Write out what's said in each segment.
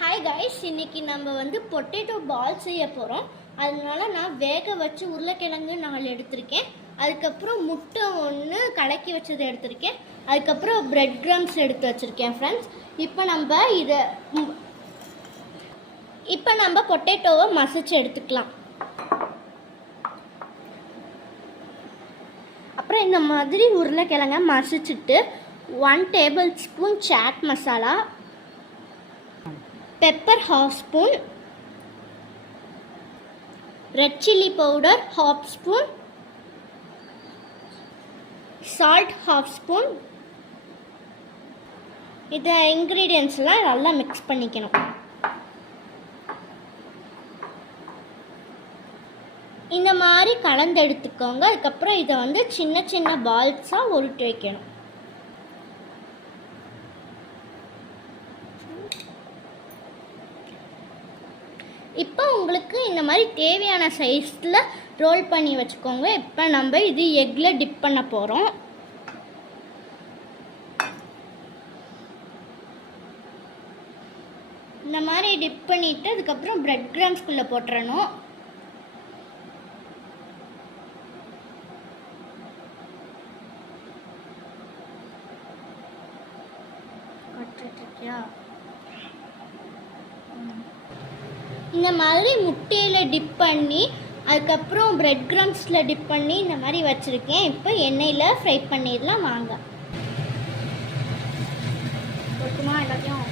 Hi guys இன்னைக்கு நம்ம வந்து பொட்டேட்டோ பால் செய்ய போகிறோம் அதனால நான் வேக வச்சு உருளைக்கிழங்கு நாலு எடுத்திருக்கேன். அதுக்கப்புறம் முட்டை ஒன்று கலக்கி வச்சது எடுத்திருக்கேன். அதுக்கப்புறம் ப்ரெட் க்ரம்ஸ் எடுத்து வச்சுருக்கேன் ஃப்ரெண்ட்ஸ் இப்போ நம்ம இதை இப்போ நம்ம பொட்டேட்டோவை மசிச்சு எடுத்துக்கலாம். அப்புறம் இந்த மாதிரி உருளைக்கிழங்க மசிச்சுட்டு one tablespoon chaat masala pepper half spoon red chilli powder half spoon salt half spoon இதை இன்க்ரீடியன்ஸ்லாம் நல்லா மிக்ஸ் பண்ணிக்கணும். இந்த மாதிரி கலந்து எடுத்துக்கோங்க. அதுக்கப்புறம் இதை வந்து சின்ன சின்ன பால்ஸாக உருட்டி வைக்கணும் இப்போ உங்களுக்கு இந்த மாதிரி தேவையான சைஸில் ரோல் பண்ணி வச்சுக்கோங்க. இப்போ நம்ம இது எக்கில் டிப் பண்ண போகிறோம் இந்த மாதிரி டிப் பண்ணிவிட்டு அதுக்கப்புறம் ப்ரெட் கிராம்ஸ்குள்ளே போட்டுறணும் இந்த மாதிரி முட்டையில் டிப் பண்ணி அதுக்கப்புறம் பிரெட் கிரம்ஸில் டிப் பண்ணி இந்த மாதிரி வச்சுருக்கேன். இப்போ எண்ணெயில் ஃப்ரை பண்ணிடலாம் வாங்க. எல்லாத்தையும்?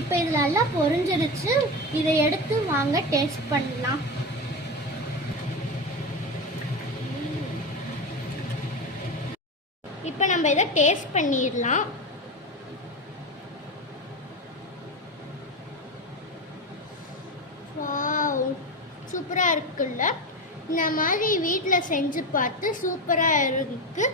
இப்போ இது நல்லா பொரிஞ்சிருச்சு. இதை எடுத்து வாங்க டேஸ்ட் பண்ணலாம். இப்போ நம்ம இதை டேஸ்ட் பண்ணிடலாம். சூப்பராக இருக்குல்ல? இந்த மாதிரி வீட்டில் செஞ்சு பார்த்து சூப்பராக இருக்கு.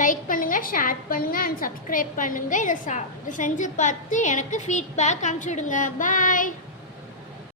லைக் பண்ணுங்கள் ஷேர் பண்ணுங்கள் அண்ட் சப்ஸ்கிரைப் பண்ணுங்கள் இதை சா செஞ்சு பார்த்து எனக்கு ஃபீட்பேக் அனுப்பிச்சுடுங்க. பாய்